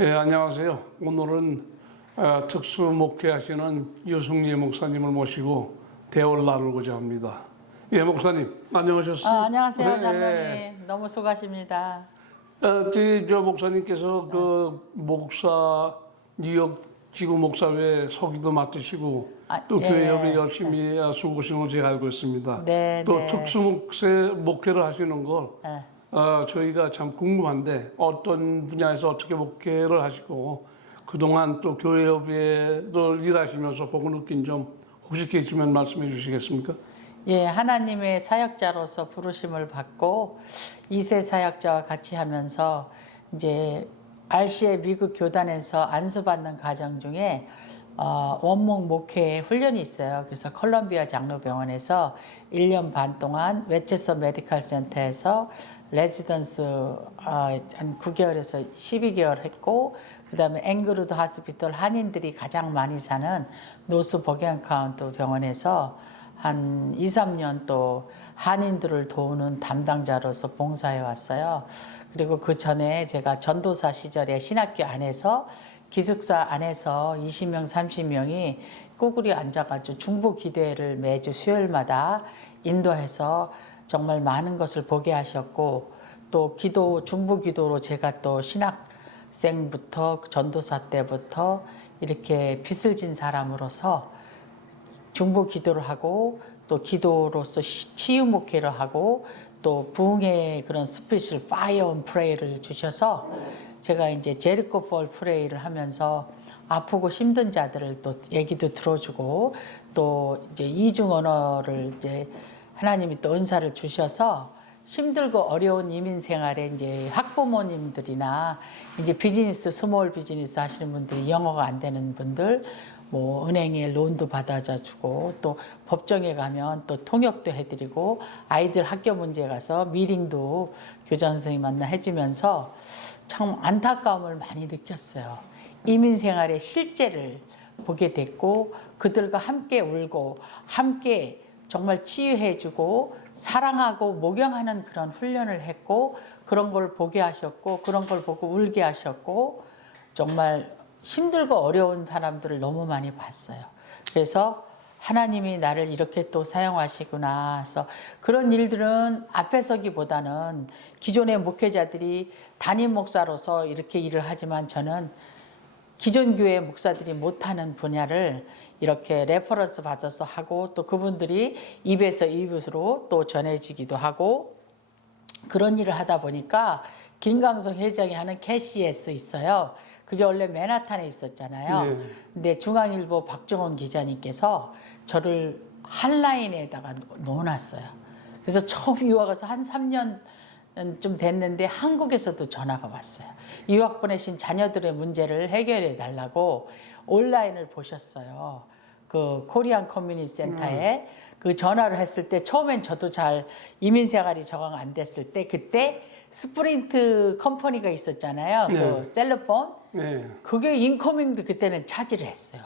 안녕하세요. 오늘은 특수 목회하시는 유승리 목사님을 모시고 대화를 나누고자 합니다. 예, 목사님, 안녕하셨어요? 안녕하세요, 네, 장로님. 너무 수고하십니다. 저 목사님께서 그 목사, 뉴욕 지구 목사회 서기도 맡으시고 또 예. 교회 협에 열심히 수고하시는 걸 제가 알고 있습니다. 네, 또 네. 특수 목회를 하시는 걸 예. 저희가 참 궁금한데 어떤 분야에서 어떻게 목회를 하시고 그동안 또 교회협의회도 일하시면서 보고 느낀 점 혹시 계시면 말씀해 주시겠습니까? 예, 하나님의 사역자로서 부르심을 받고 2세 사역자와 같이 하면서 이제 RC의 미국 교단에서 안수받는 과정 중에 원목 목회 훈련이 있어요. 그래서 컬럼비아 장로병원에서 1년 반 동안 웨체서 메디컬 센터에서 레지던스 한 9개월에서 12개월 했고, 그 다음에 앵그루드 하스피털 한인들이 가장 많이 사는 노스 버겐카운트 병원에서 한 2, 3년 또 한인들을 도우는 담당자로서 봉사해 왔어요. 그리고 그 전에 제가 전도사 시절에 신학교 안에서 기숙사 안에서 20명, 30명이 꼬꾸리 앉아가지고 중보 기도회를 매주 수요일마다 인도해서 정말 많은 것을 보게 하셨고, 또 중보 기도로 제가 또 신학생부터 전도사 때부터 이렇게 빚을 진 사람으로서 중보 기도를 하고 또 기도로서 치유 목회를 하고 또 부흥의 그런 스피릿을 파이어 온 프레이를 주셔서 제가 이제 제리코 폴 프레이를 하면서 아프고 힘든 자들을 또 얘기도 들어주고 또 이제 이중 언어를 이제 하나님이 또 은사를 주셔서 힘들고 어려운 이민 생활에 이제 학부모님들이나 이제 비즈니스, 스몰 비즈니스 하시는 분들이 영어가 안 되는 분들 뭐 은행에 론도 받아주고 또 법정에 가면 또 통역도 해드리고 아이들 학교 문제 가서 미팅도 교장 선생님 만나 해주면서 참 안타까움을 많이 느꼈어요. 이민 생활의 실제를 보게 됐고 그들과 함께 울고 함께 정말 치유해주고 사랑하고 목용하는 그런 훈련을 했고 그런 걸 보게 하셨고 그런 걸 보고 울게 하셨고 정말 힘들고 어려운 사람들을 너무 많이 봤어요. 그래서 하나님이 나를 이렇게 또 사용하시구나 해서 그런 일들은 앞에 서기보다는 기존의 목회자들이 담임 목사로서 이렇게 일을 하지만 저는 기존 교회 목사들이 못하는 분야를 이렇게 레퍼런스 받아서 하고 또 그분들이 입에서 입으로 또 전해지기도 하고 그런 일을 하다 보니까 김강성 회장이 하는 KCS 있어요. 그게 원래 맨하탄에 있었잖아요. 네. 근데 중앙일보 박정원 기자님께서 저를 한라인에다가 놓아놨어요. 그래서 처음 유학 가서 한 3년 좀 됐는데 한국에서도 전화가 왔어요. 유학 보내신 자녀들의 문제를 해결해 달라고 온라인을 보셨어요. 그 코리안 커뮤니티 센터에 그 전화를 했을 때 처음엔 저도 잘 이민 생활이 적응 안 됐을 때 그때 스프린트 컴퍼니가 있었잖아요. 네. 그 셀러폰. 네. 그게 인커밍도 그때는 차지를 했어요.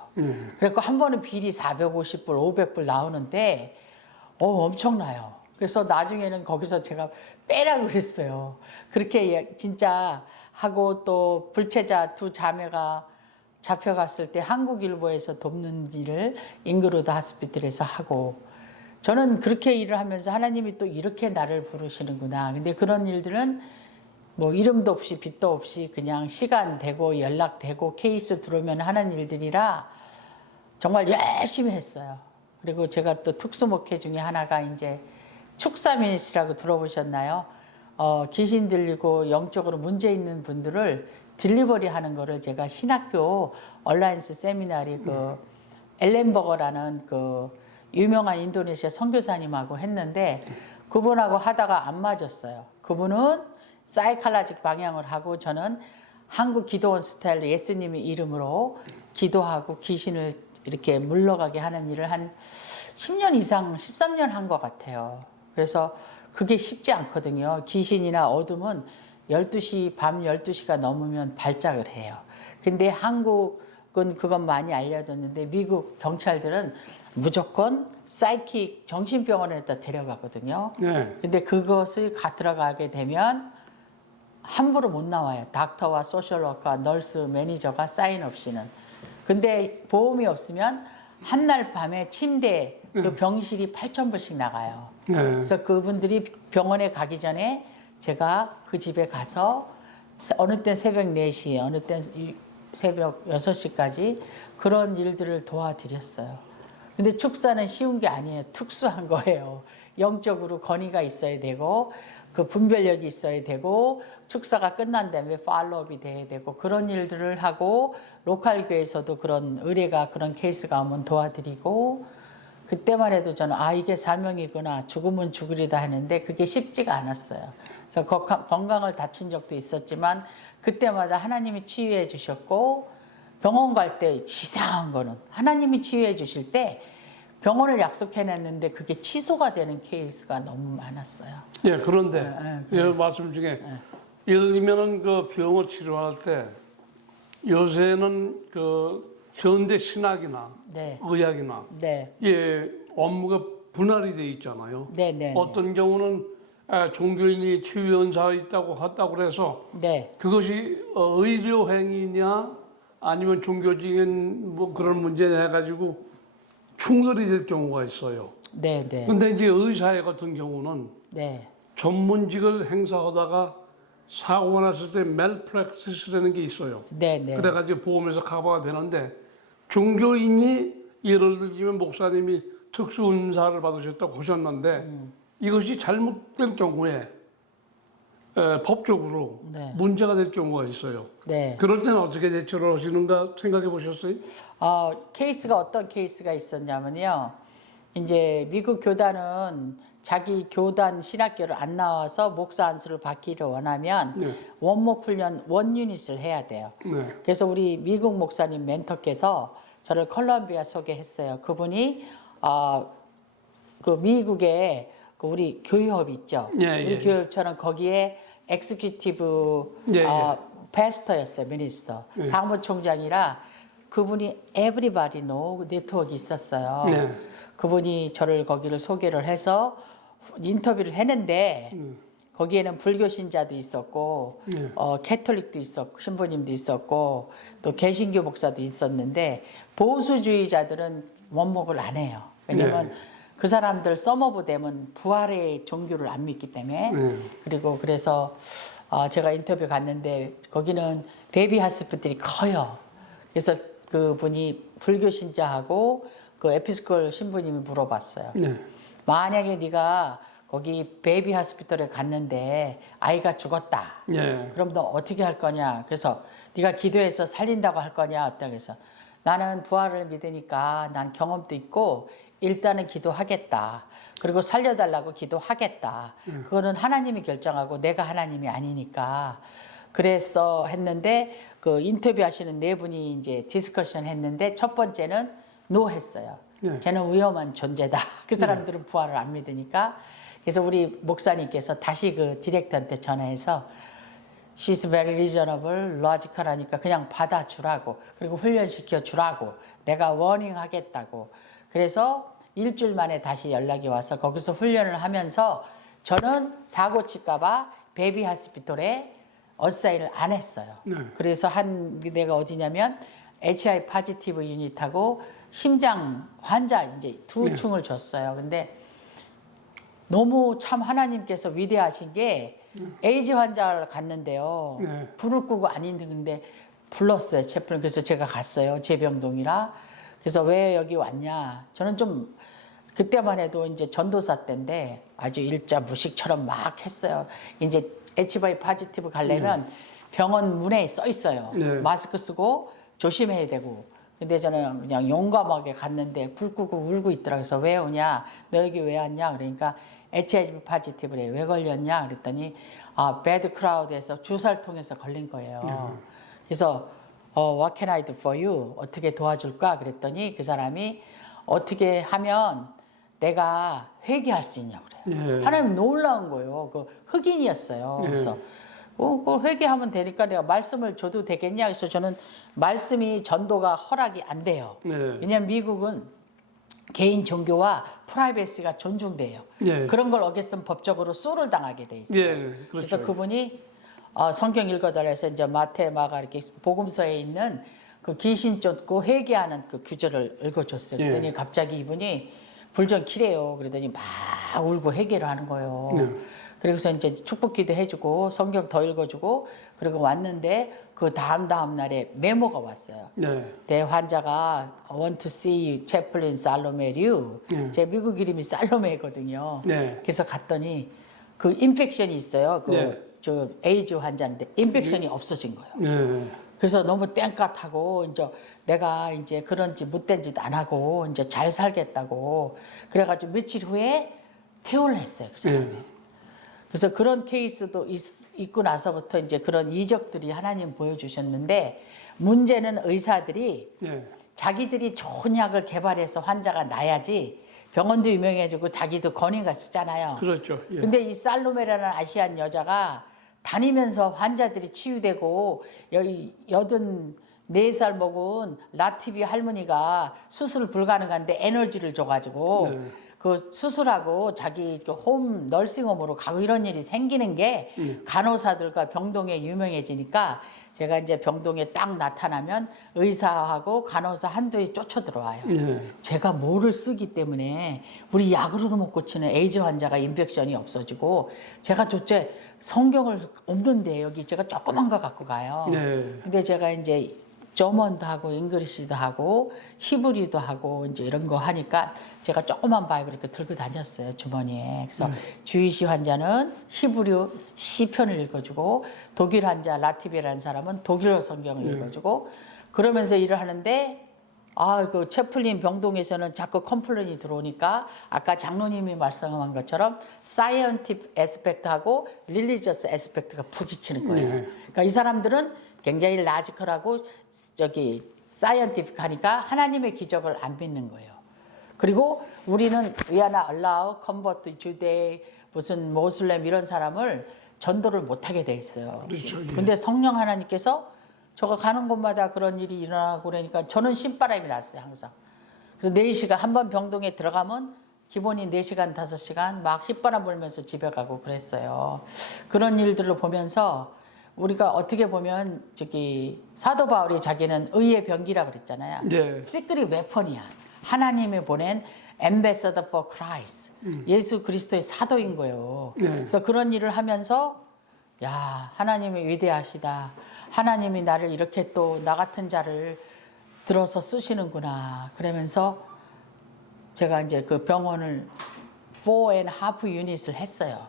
그래서 한 번은 비리 450불, 500불 나오는데 엄청나요. 그래서 나중에는 거기서 제가 빼라고 그랬어요. 그렇게 진짜 하고 또 불체자 두 자매가 잡혀갔을 때 한국일보에서 돕는 일을 잉그루드 하스피털에서 하고 저는 그렇게 일을 하면서 하나님이 또 이렇게 나를 부르시는구나. 근데 그런 일들은 뭐 이름도 없이 빛도 없이 그냥 시간 되고 연락되고 케이스 들어오면 하는 일들이라 정말 열심히 했어요. 그리고 제가 또 특수목회 중에 하나가 이제 축사미니스트라고 들어보셨나요? 귀신 들리고 영적으로 문제 있는 분들을 딜리버리 하는 거를 제가 신학교 얼라이언스 세미나리 그 엘렌버거라는 그 유명한 인도네시아 선교사님하고 했는데 그분하고 하다가 안 맞았어요. 그분은 사이칼라직 방향을 하고 저는 한국 기도원 스타일로 예수님의 이름으로 기도하고 귀신을 이렇게 물러가게 하는 일을 한 10년 이상, 13년 한 것 같아요. 그래서 그게 쉽지 않거든요. 귀신이나 어둠은 12시, 밤 12시가 넘으면 발작을 해요. 근데 한국은 그건 많이 알려졌는데 미국 경찰들은 무조건 사이킥 정신병원에다 데려가거든요. 네. 근데 그것을 들어가게 되면 함부로 못 나와요. 닥터와 소셜워커, 널스, 매니저가 사인 없이는. 근데 보험이 없으면 한날 밤에 침대 그 병실이 8,000불씩 나가요. 네. 그래서 그분들이 병원에 가기 전에 제가 그 집에 가서 어느 때 새벽 4시, 어느 때 새벽 6시까지 그런 일들을 도와드렸어요. 근데 축사는 쉬운 게 아니에요. 특수한 거예요. 영적으로 건의가 있어야 되고 그 분별력이 있어야 되고 축사가 끝난 다음에 팔로업이 돼야 되고 그런 일들을 하고 로컬 교회에서도 그런 의뢰가 그런 케이스가 오면 도와드리고 그때만 해도 저는 아 이게 사명이구나 죽으면 죽으리다 하는데 그게 쉽지가 않았어요. 그래서 건강을 다친 적도 있었지만 그때마다 하나님이 치유해 주셨고 병원 갈 때 이상한 거는 하나님이 치유해 주실 때 병원을 약속해놨는데 그게 취소가 되는 케이스가 너무 많았어요. 예, 그런데 말씀 중에 예를 들면은 그 병을 치료할 때 요새는 그 현대 신학이나 네. 의학이나 네. 예 업무가 분할이 돼 있잖아요. 네, 네. 어떤 경우는 종교인이 치유 연사가 있다고 했다고 그래서 네. 그것이 의료 행위냐 아니면 종교적인 뭐 그런 문제 해가지고 충돌이 될 경우가 있어요. 네, 네. 근데 이제 의사 같은 경우는 네. 전문직을 행사하다가 사고가 났을 때 멜프랙티스라는 게 있어요. 네, 네. 그래가지고 보험에서 커버가 되는데 종교인이 예를 들면 목사님이 특수 은사를 받으셨다고 하셨는데 이것이 잘못된 경우에 법적으로 네. 문제가 될 경우가 있어요. 네. 그럴 때는 어떻게 대처를 하시는가 생각해 보셨어요? 케이스가 어떤 케이스가 있었냐면요. 이제 미국 교단은 자기 교단 신학교를 안 나와서 목사 안수를 받기를 원하면 네. 원목 훈련 원유닛을 해야 돼요. 네. 그래서 우리 미국 목사님 멘토께서 저를 컬럼비아 소개했어요. 그분이 그 미국에 그 우리 교회협 있죠. 예, 우리 예. 교회처럼 거기에 엑스큐티브 예, 예. 패스터였어요. 미니스터. 예. 사무총장이라 그분이 에브리바디 노 네트워크가 있었어요. 네. 그분이 저를 거기를 소개를 해서 인터뷰를 했는데 거기에는 불교 신자도 있었고 네. 캐톨릭도 있었고 신부님도 있었고 또 개신교 목사도 있었는데 보수주의자들은 원목을 안 해요. 왜냐면 네. 그 사람들 썸오브 되면 부활의 종교를 안 믿기 때문에 네. 그리고 그래서 제가 인터뷰 갔는데 거기는 베이비 하스피털이 커요. 그래서 그분이 불교 신자하고 그 에피스콜 신부님이 물어봤어요. 네. 만약에 네가 거기 베이비 하스피털에 갔는데 아이가 죽었다. 예. 그럼 너 어떻게 할 거냐? 그래서 네가 기도해서 살린다고 할 거냐? 어때? 그래서 나는 부활을 믿으니까 난 경험도 있고 일단은 기도하겠다. 그리고 살려달라고 기도하겠다. 그거는 하나님이 결정하고 내가 하나님이 아니니까. 그래서 했는데 그 인터뷰 하시는 네 분이 이제 디스커션 했는데 첫 번째는 노 했어요. 네. 쟤는 위험한 존재다. 그 사람들은 부활을 안 믿으니까. 그래서 우리 목사님께서 다시 그 디렉터한테 전화해서 She's very reasonable, logical 하니까 그냥 받아주라고. 그리고 훈련시켜 주라고. 내가 워닝 하겠다고. 그래서 일주일 만에 다시 연락이 와서 거기서 훈련을 하면서 저는 사고 칠까봐 베이비 하스피털에 어사인을 안 했어요. 네. 그래서 한 데가 어디냐면 HI 파지티브 유닛하고 심장 환자 이제 두 네. 층을 줬어요. 근데 너무 참 하나님께서 위대하신 게 에이즈 환자를 갔는데요. 네. 불을 끄고 안 있는데 불렀어요. 채플린. 그래서 제가 갔어요. 제병동이라. 그래서 왜 여기 왔냐. 저는 좀 그때만 해도 이제 전도사 때인데 아주 일자 무식처럼 막 했어요. 이제 HIV 파지티브 가려면 병원 문에 써 있어요. 네. 마스크 쓰고 조심해야 되고. 근데 저는 그냥 용감하게 갔는데 불 끄고 울고 있더라. 그래서 왜 오냐? 너 여기 왜 왔냐? 그러니까 HIV 파지티브래. 왜 걸렸냐? 그랬더니 배드 크라우드에서 주사를 통해서 걸린 거예요. 그래서 what can I do for you? 어떻게 도와줄까? 그랬더니 그 사람이 어떻게 하면 내가 회개할 수 있냐고 그래요. 예. 하나님 놀라운 거예요. 그 흑인이었어요. 예. 그래서 그 회개하면 되니까 내가 말씀을 줘도 되겠냐? 그래서 저는 말씀이 전도가 허락이 안 돼요. 네. 왜냐하면 미국은 개인 종교와 프라이버시가 존중돼요. 예. 그런 걸 어겼으면 법적으로 수를 당하게 돼 있어요. 예. 그래서 그렇죠. 그분이 성경 읽어달래서 이제 마태, 마가 이렇게 복음서에 있는 그 귀신 쫓고 회개하는 그 구절을 읽어줬어요. 예. 그랬더니 갑자기 이분이 불전 키래요. 그러더니 막 울고 회개를 하는 거예요. 네. 그래서 이제 축복기도 해주고 성경 더 읽어주고 그리고 왔는데 그 다음 날에 메모가 왔어요. 네. 대환자가 I want to see you, 채플린 살로메 류. 제 미국 이름이 살로메거든요. 네. 그래서 갔더니 그 인펙션이 있어요. 그 네. 저 에이즈 환자인데 인펙션이 없어진 거예요. 네. 그래서 너무 땡같하고 이제 내가 이제 그런 짓 못된 짓 안 하고 이제 잘 살겠다고 그래가지고 며칠 후에 퇴원을 했어요. 그 사람이. 네. 그래서 그런 케이스도 있고 나서부터 이제 그런 이적들이 하나님 보여주셨는데 문제는 의사들이 네. 자기들이 좋은 약을 개발해서 환자가 나야지 병원도 유명해지고 자기도 권위가 쓰잖아요. 그렇죠. 예. 근데 이 살로메라는 아시안 여자가 다니면서 환자들이 치유되고 여기 84살 먹은 라티비 할머니가 수술 불가능한데 에너지를 줘가지고 네. 그 수술하고 자기 홈 널싱홈으로 가고 이런 일이 생기는 게 간호사들과 병동에 유명해지니까 제가 이제 병동에 딱 나타나면 의사하고 간호사 한둘이 쫓아 들어와요. 네. 제가 뭐를 쓰기 때문에 우리 약으로도 못 고치는 에이즈 환자가 인펙션이 없어지고 제가 도대체 성경을 없는데 여기 제가 조그만 거 갖고 가요. 네. 근데 제가 이제 저먼도 하고 잉글리시도 하고 히브리도 하고 이제 이런 거 하니까 제가 조그만 바이블 이렇게 들고 다녔어요 주머니에. 그래서 주이시 환자는 히브리 시편을 읽어주고 독일 환자 라티베라는 사람은 독일어 성경을 읽어주고 그러면서 일을 하는데 그 채플린 병동에서는 자꾸 컴플레인이 들어오니까 아까 장로님이 말씀한 것처럼 사이언티픽 에스펙트하고 릴리저스 에스펙트가 부딪히는 거예요. 그러니까 이 사람들은 굉장히 라지컬하고 저기 사이언티픽하니까 하나님의 기적을 안 믿는 거예요. 그리고 우리는 위아나 알라우, 컨버트, 주대, 무슨 모슬렘 이런 사람을 전도를 못하게 돼 있어요. 그렇죠. 예. 근데 성령 하나님께서 저가 가는 곳마다 그런 일이 일어나고 그러니까 저는 신바람이 났어요 항상. 그래서 4시간 한 번 병동에 들어가면 기본이 4시간 5시간 막 휘바람 불면서 집에 가고 그랬어요. 그런 일들을 보면서 우리가 어떻게 보면 저기 사도 바울이 자기는 의의 병기라 그랬잖아요. 네. 시크릿 웨폰이야. 하나님이 보낸 ambassador for Christ. 예수 그리스도의 사도인 거예요. 네. 그래서 그런 일을 하면서 야 하나님이 위대하시다. 하나님이 나를 이렇게 또 나 같은 자를 들어서 쓰시는구나. 그러면서 제가 이제 그 병원을 4.5 유닛을 했어요.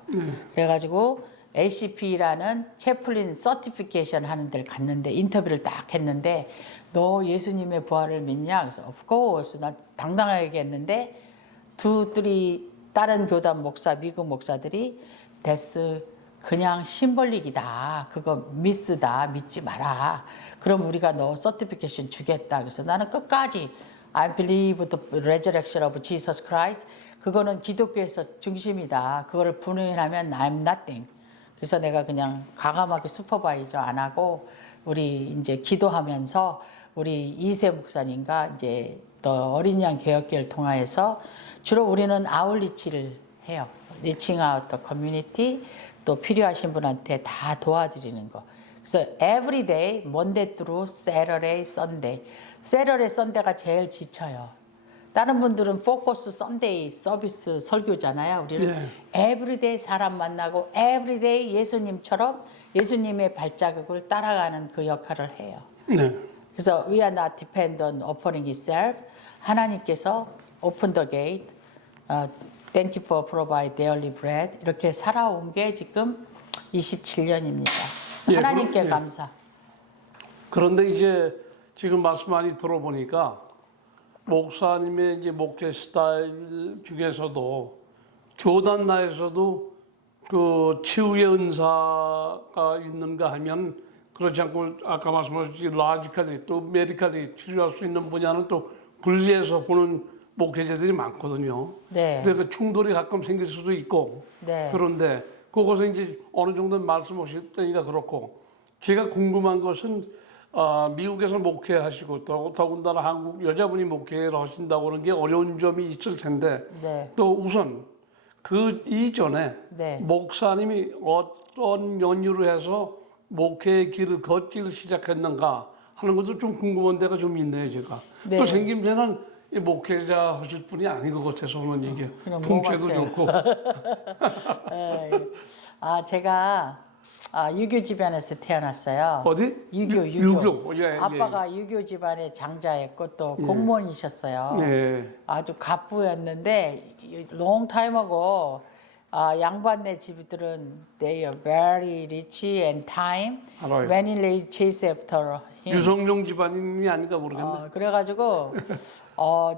그래가지고 ACP라는 채플린 서티피케이션 하는 데를 갔는데 인터뷰를 딱 했는데 너 예수님의 부활을 믿냐? 그래서 of course 나 당당하게 얘기했는데 2, 3 다른 교단 목사 미국 목사들이 데스 그냥 심벌릭이다. 그거 미스다. 믿지 마라. 그럼 우리가 너 서티피케이션 주겠다. 그래서 나는 끝까지 I believe the resurrection of Jesus Christ. 그거는 기독교에서 중심이다. 그거를 분해하면 I'm nothing. 그래서 내가 그냥 과감하게 슈퍼바이저 안 하고 우리 이제 기도하면서 우리 이세 목사님과 이제 또 어린 양 개혁교회를 통하여서 주로 우리는 아울리치를 해요. 리칭 아웃 더 커뮤니티 또 필요하신 분한테 다 도와드리는 거. 그래서 every day, Monday through Saturday, Sunday. Saturday, Sunday가 제일 지쳐요. 다른 분들은 포커스 썬데이 서비스 설교잖아요. 우리는 에브리데이 사람 만나고 에브리데이 예수님처럼 예수님의 발자국을 따라가는 그 역할을 해요. 네. 그래서 we are not dependent upon himself. 하나님께서 open the gate, thank you for provide daily bread 이렇게 살아온 게 지금 27년입니다. 예, 하나님께 예. 감사. 그런데 이제 지금 말씀 많이 들어보니까 목사님의 이제 목회 스타일 중에서도 교단 내에서도 그 치유의 은사가 있는가 하면 그렇지 않고 아까 말씀하셨듯이 라지컬리 또 메디컬리 치료할 수 있는 분야는 또 분리해서 보는 목회자들이 많거든요. 네. 근데 그 충돌이 가끔 생길 수도 있고 네. 그런데 그것은 이제 어느 정도 말씀하셨다니까 그렇고 제가 궁금한 것은 미국에서 목회하시고 더군다나 한국 여자분이 목회를 하신다고 하는 게 어려운 점이 있을 텐데 네. 또 우선 그 이전에 네. 목사님이 어떤 연유로 해서 목회의 길을 걷기를 시작했는가 하는 것도 좀 궁금한 데가 좀 있네요, 제가. 네. 또 생김새는 이 목회자 하실 분이 아닌 것 같아서는 이게 그럼 뭐 풍채도 같아요? 좋고. 예. 제가 유교 집안에서 태어났어요. 어디? 유교. 유교. 예, 아빠가 유교 집안의 장자였고 또 공무원이셨어요. 예. 아주 갑부였는데 long time ago 양반네 집들은 they are very rich and time 알아요. many lady chase after him. 유성룡 집안이 아닌가 모르겠네. 그래가지고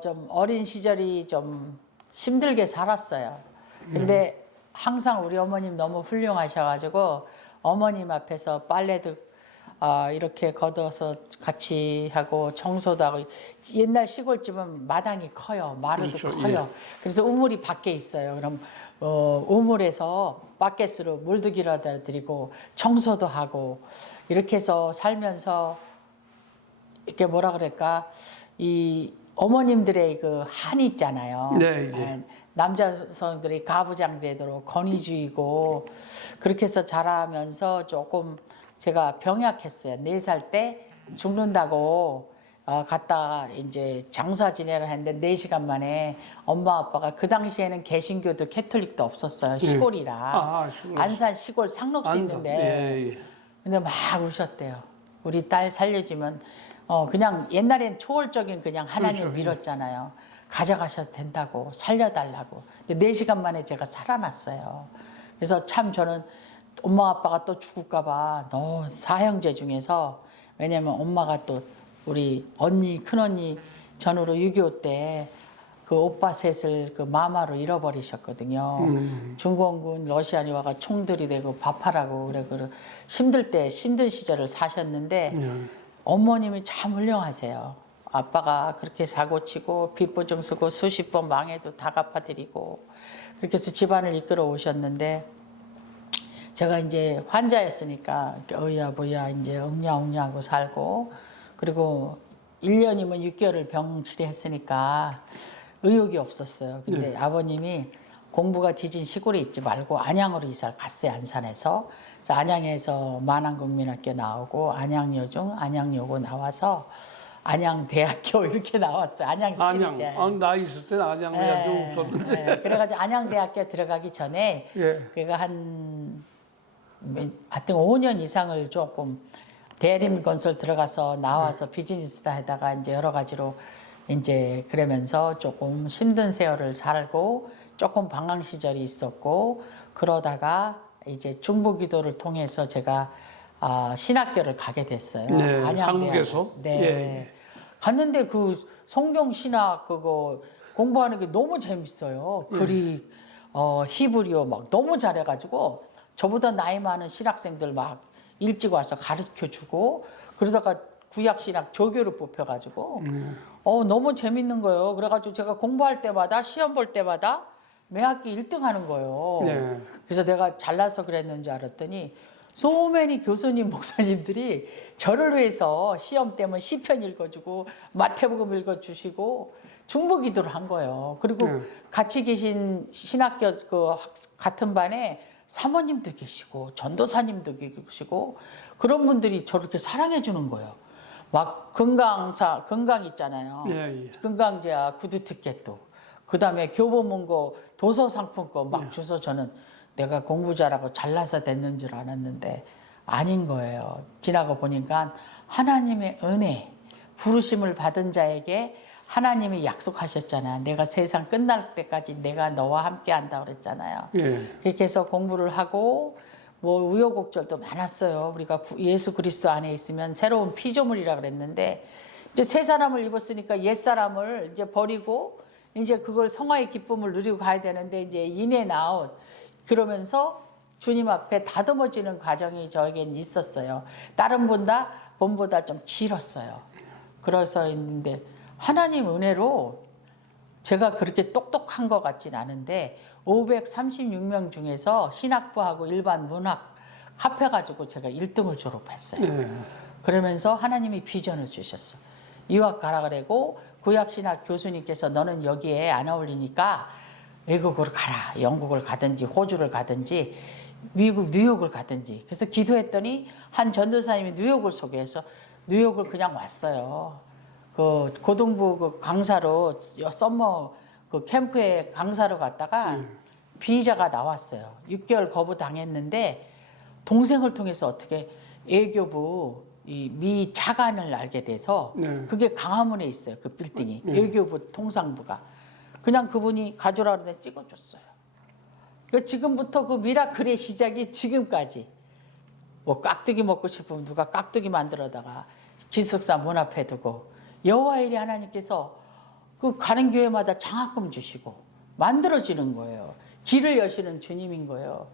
좀 어린 시절이 좀 힘들게 살았어요. 근데 항상 우리 어머님 너무 훌륭하셔가지고 어머님 앞에서 빨래도 이렇게 걷어서 같이 하고 청소도 하고 옛날 시골집은 마당이 커요. 마루도 그렇죠, 커요. 그래서 우물이 밖에 있어요. 그럼 우물에서 바켓으로 물도 길어다 드리고 청소도 하고 이렇게 해서 살면서 이렇게 뭐라 그럴까 이 어머님들의 그 한이 있잖아요. 네, 이제. 남자성들이 가부장제도록 권위주의고 그렇게 해서 자라면서 조금 제가 병약했어요. 4살 때 죽는다고 갔다가 이제 장사 지내를 했는데 4시간 만에 엄마 아빠가 그 당시에는 개신교도 캐톨릭도 없었어요. 시골이라. 시골. 안산 시골 상록시 안산. 있는데 예. 근데 막 우셨대요. 우리 딸 살려주면 그냥 옛날엔 초월적인 그냥 하나님 그렇죠. 밀었잖아요. 가져가셔도 된다고 살려달라고. 근데 4시간 만에 제가 살아났어요. 그래서 참 저는 엄마 아빠가 또 죽을까봐 너무 사형제 중에서 왜냐면 엄마가 또 우리 언니 큰언니 전후로 6.25 때 그 오빠 셋을 그 마마로 잃어버리셨거든요. 중공군 러시아니 와가 총들이 되고 밥하라고 그래 힘들 때 힘든 시절을 사셨는데 어머님이 참 훌륭하세요. 아빠가 그렇게 사고치고 빚보증 쓰고 수십 번 망해도 다 갚아드리고 그렇게 해서 집안을 이끌어 오셨는데 제가 이제 환자였으니까 어이야 뭐야 이제 웅냐웅냐하고 살고 그리고 1년이면 6개월을 병치레했으니까 의욕이 없었어요. 근데 아버님이 공부가 뒤진 시골에 있지 말고 안양으로 이사를 갔어요. 안산에서. 그래서 안양에서 만안국민학교 나오고 안양여중, 안양여고 나와서 안양대학교 이렇게 나왔어요. 안양 시리즈. 나 있을 때는 안양대학교 없었는데. 그래가지고 안양대학교 들어가기 전에 그가 하여튼 5년 이상을 조금 대림건설 들어가서 나와서 비즈니스다 하다가 이제 여러 가지로 이제 그러면서 조금 힘든 세월을 살고 조금 방황 시절이 있었고 그러다가 이제 중보기도를 통해서 제가 신학교를 가게 됐어요. 네, 안양대학. 한국에서? 네. 예. 갔는데 그 성경 신학 그거 공부하는 게 너무 재밌어요. 그릭, 히브리어 막 너무 잘해가지고 저보다 나이 많은 신학생들 막 일찍 와서 가르쳐 주고 그러다가 구약신학 조교를 뽑혀가지고 너무 재밌는 거예요. 그래가지고 제가 공부할 때마다 시험 볼 때마다 매 학기 1등 하는 거예요. 네. 그래서 내가 잘나서 그랬는지 알았더니 so many 교수님 목사님들이 저를 위해서 시험 때면 시편 읽어주고 마태복음 읽어주시고 중보기도를 한 거예요. 그리고 같이 계신 신학교 같은 반에 사모님도 계시고 전도사님도 계시고 그런 분들이 저렇게 사랑해 주는 거예요. 막 건강 있잖아요. 건강제야 구두티켓도 그다음에 교보문고 도서상품권 막 줘서 저는 내가 공부 잘하고 잘나서 됐는 줄 알았는데 아닌 거예요. 지나고 보니까 하나님의 은혜 부르심을 받은 자에게 하나님이 약속하셨잖아요. 내가 세상 끝날 때까지 내가 너와 함께 한다 그랬잖아요. 그렇게 해서 공부를 하고 뭐 우여곡절도 많았어요. 우리가 예수 그리스도 안에 있으면 새로운 피조물이라 그랬는데 이제 새 사람을 입었으니까 옛 사람을 이제 버리고 이제 그걸 성화의 기쁨을 누리고 가야 되는데 이제 인앤 아웃 그러면서 주님 앞에 다듬어지는 과정이 저에겐 있었어요. 다른 분보다 좀 길었어요. 그래서 있는데 하나님 은혜로 제가 그렇게 똑똑한 것 같진 않은데 536명 중에서 신학부하고 일반 문학 합해가지고 제가 1등을 졸업했어요. 그러면서 하나님이 비전을 주셨어. 유학 가라 그러고 구약신학 교수님께서 너는 여기에 안 어울리니까 외국으로 가라. 영국을 가든지 호주를 가든지 미국 뉴욕을 가든지. 그래서 기도했더니 한 전도사님이 뉴욕을 소개해서 뉴욕을 그냥 왔어요. 그 고등부 그 강사로 썸머 그 캠프에 강사로 갔다가 비자가 나왔어요. 6개월 거부 당했는데 동생을 통해서 어떻게 외교부 이 미 차관을 알게 돼서 네. 그게 강화문에 있어요. 그 빌딩이 네. 외교부 통상부가 그냥 그분이 가져라 그러는데 찍어줬어요. 그 지금부터 그 미라클의 시작이 지금까지 뭐 깍두기 먹고 싶으면 누가 깍두기 만들어다가 기숙사 문 앞에 두고 여호와의 일이 하나님께서 그 가는 교회마다 장학금 주시고 만들어지는 거예요. 길을 여시는 주님인 거예요.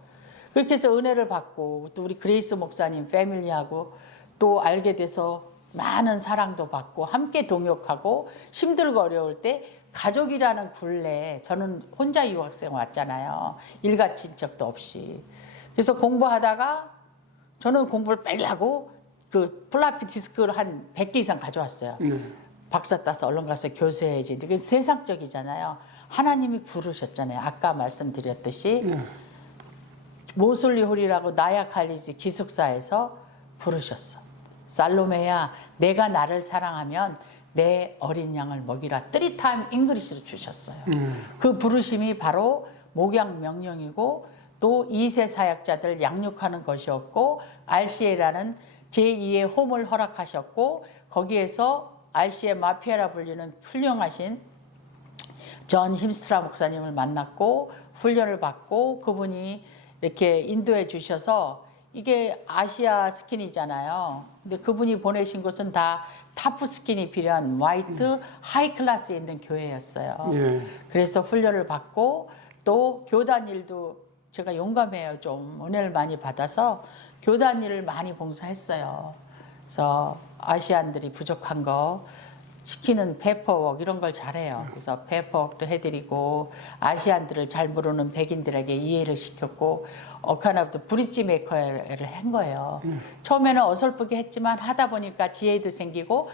그렇게 해서 은혜를 받고 또 우리 그레이스 목사님 패밀리하고 또 알게 돼서 많은 사랑도 받고 함께 동역하고 힘들고 어려울 때 가족이라는 굴레 저는 혼자 유학생 왔잖아요. 일가 친척도 없이. 그래서 공부하다가 저는 공부를 빨리 하고 그 플라피 디스크를 한 100개 이상 가져왔어요. 박사 따서 얼른 가서 교수해야지. 그게 세상적이잖아요. 하나님이 부르셨잖아요. 아까 말씀드렸듯이 모슬리 홀이라고 나야 칼리지 기숙사에서 부르셨어. 살로메야, 내가 나를 사랑하면 내 어린 양을 먹이라. 3타임 잉글리시로 주셨어요. 그 부르심이 바로 목양 명령이고 또 2세 사역자들 양육하는 것이었고 RCA라는 제2의 홈을 허락하셨고 거기에서 RCA 마피아라 불리는 훌륭하신 전 힘스트라 목사님을 만났고 훈련을 받고 그분이 이렇게 인도해 주셔서 이게 아시아 스킨이잖아요. 근데 그분이 보내신 곳은 다 타프 스킨이 필요한 화이트 하이 클래스에 있는 교회였어요. 예. 그래서 훈련을 받고 또 교단 일도 제가 용감해요. 좀 은혜를 많이 받아서 교단 일을 많이 봉사했어요. 그래서 아시안들이 부족한 거 시키는 페이퍼워크 이런 걸 잘해요. 그래서 페이퍼워크도 해드리고 아시안들을 잘 모르는 백인들에게 이해를 시켰고 어카나부터 브릿지 메이커를 한 거예요. 처음에는 어설프게 했지만 하다 보니까 지혜도 생기고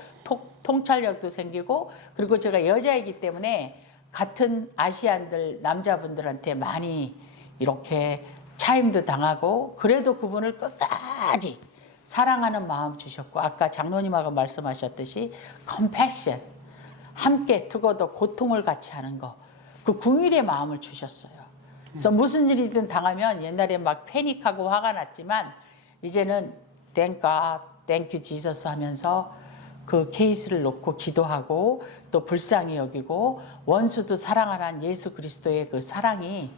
통찰력도 생기고 그리고 제가 여자이기 때문에 같은 아시안들 남자분들한테 많이 이렇게 차임도 당하고 그래도 그분을 끝까지 사랑하는 마음 주셨고 아까 장로님하고 말씀하셨듯이 compassion 함께 두고도 고통을 같이 하는 거 그 궁일의 마음을 주셨어요. 그래서 무슨 일이든 당하면 옛날에 막 패닉하고 화가 났지만 이제는 thank God, thank you Jesus 하면서 그 케이스를 놓고 기도하고 또 불쌍히 여기고 원수도 사랑하라는 예수 그리스도의 그 사랑이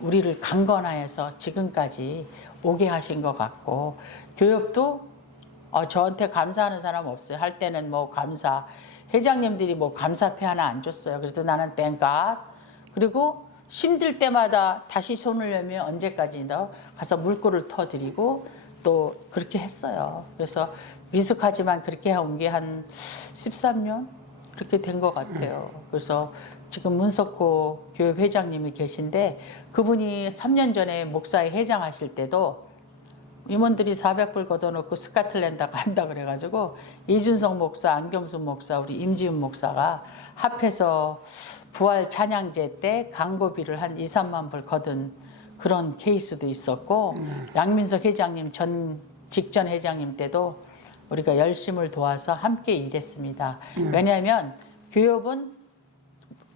우리를 강건하여서 지금까지 오게 하신 것 같고 교육도 저한테 감사하는 사람 없어요. 할 때는 뭐 감사 회장님들이 뭐 감사패 하나 안 줬어요. 그래도 나는 thank God. 그리고 힘들 때마다 다시 손을 내면 언제까지나 가서 물꼬를 터드리고 또 그렇게 했어요. 그래서 미숙하지만 그렇게 온 게 한 13년 그렇게 된 것 같아요. 그래서 지금 문석호 교회 회장님이 계신데 그분이 3년 전에 목사회 회장하실 때도 임원들이 400불 걷어놓고 스카틀랜드 간다 그래가지고 이준성 목사, 안경순 목사, 우리 임지훈 목사가 합해서 부활 찬양제 때 광고비를 한 2, 3만 불 거둔 그런 케이스도 있었고 양민석 회장님 직전 회장님 때도 우리가 열심을 도와서 함께 일했습니다. 왜냐하면 교협은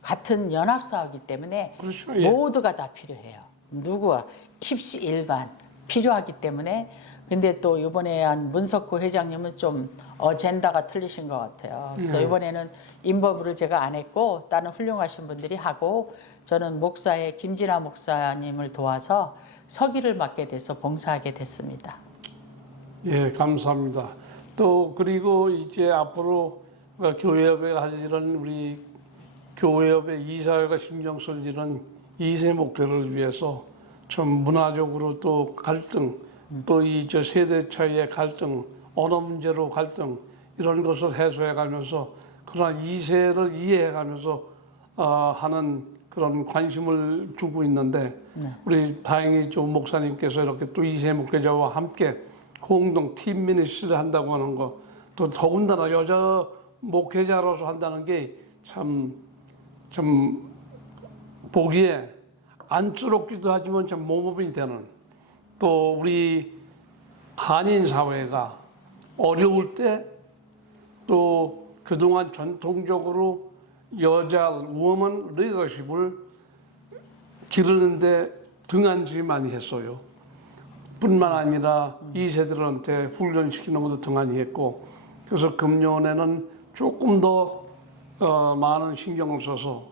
같은 연합사업이기 때문에 그렇죠. 예. 모두가 다 필요해요. 누구와 십시일반 필요하기 때문에 근데 또 이번에 한 문석호 회장님은 좀 어젠다가 틀리신 것 같아요. 그래서 이번에는 인버브를 제가 안 했고 다른 훌륭하신 분들이 하고 저는 목사의 김진아 목사님을 도와서 서기를 맡게 돼서 봉사하게 됐습니다. 예, 감사합니다. 또 그리고 이제 앞으로 교회협에 할 일은 우리 교회협의 이사회가 신경 쓸 일은 2세 목표를 위해서 좀 문화적으로 또 갈등, 또 이 세대 차이의 갈등, 언어 문제로 갈등 이런 것을 해소해가면서 그러나 2세를 이해해가면서 하는 그런 관심을 두고 있는데 우리 다행히 좀 목사님께서 이렇게 또 2세 목회자와 함께 공동 팀 미니스트를 한다고 하는 거, 또 더군다나 여자 목회자로서 한다는 게 참 보기에 안쓰럽기도 하지만 참 모범이 되는 또 우리 한인 사회가 어려울 때 또 그동안 전통적으로 여자 woman 리더십을 기르는데 등한지 많이 했어요. 뿐만 아니라 2세들한테 훈련시키는 것도 등한히 했고, 그래서 금년에는 조금 더 많은 신경을 써서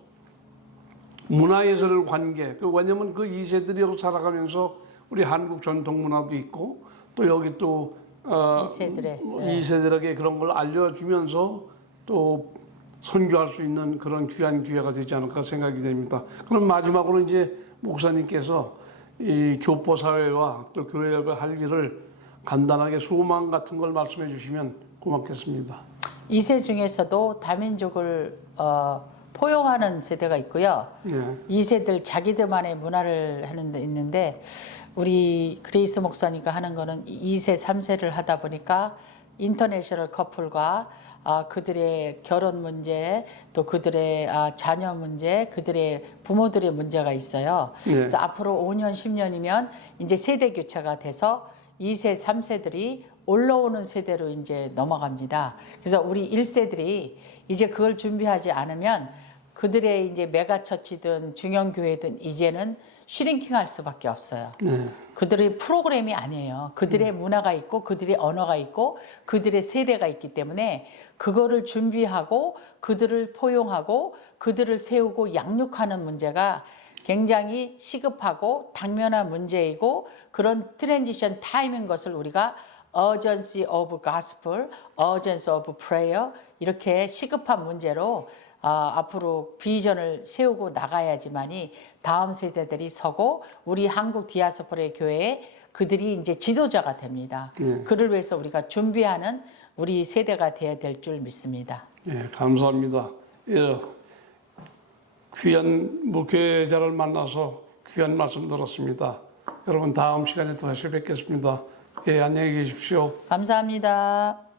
문화예술 관계, 왜냐면 그 2세들이 여기 살아가면서 우리 한국 전통 문화도 있고 또 여기 또 2세들에게 그런 걸 알려주면서 또 선교할 수 있는 그런 귀한 기회가 되지 않을까 생각이 됩니다. 그럼 마지막으로 이제 목사님께서 이 교포 사회와 또 교회가 할 일을 간단하게 소망 같은 걸 말씀해 주시면 고맙겠습니다. 2세 중에서도 다민족을 포용하는 세대가 있고요. 네. 2세들 자기들만의 문화를 하는 데 있는데 우리 그레이스 목사님과 하는 거는 2세, 3세를 하다 보니까 인터내셔널 커플과 그들의 결혼 문제, 또 그들의 자녀 문제, 그들의 부모들의 문제가 있어요. 네. 그래서 앞으로 5년, 10년이면 이제 세대 교체가 돼서 2세, 3세들이 올라오는 세대로 이제 넘어갑니다. 그래서 우리 1세들이 이제 그걸 준비하지 않으면 그들의 이제 메가처치든 중형교회든 이제는 슈링킹 할 수밖에 없어요. 네. 그들의 프로그램이 아니에요. 그들의 문화가 있고 그들의 언어가 있고 그들의 세대가 있기 때문에 그거를 준비하고 그들을 포용하고 그들을 세우고 양육하는 문제가 굉장히 시급하고 당면한 문제이고 그런 트랜지션 타임인 것을 우리가 urgency of gospel, urgency of prayer 이렇게 시급한 문제로 앞으로 비전을 세우고 나가야지만이 다음 세대들이 서고 우리 한국 디아스포라의 교회에 그들이 이제 지도자가 됩니다. 그를 위해서 우리가 준비하는 우리 세대가 되어야 될 줄 믿습니다. 예, 감사합니다. 예, 귀한 목회자를 만나서 귀한 말씀 들었습니다. 여러분 다음 시간에 또 다시 뵙겠습니다. 예, 안녕히 계십시오. 감사합니다.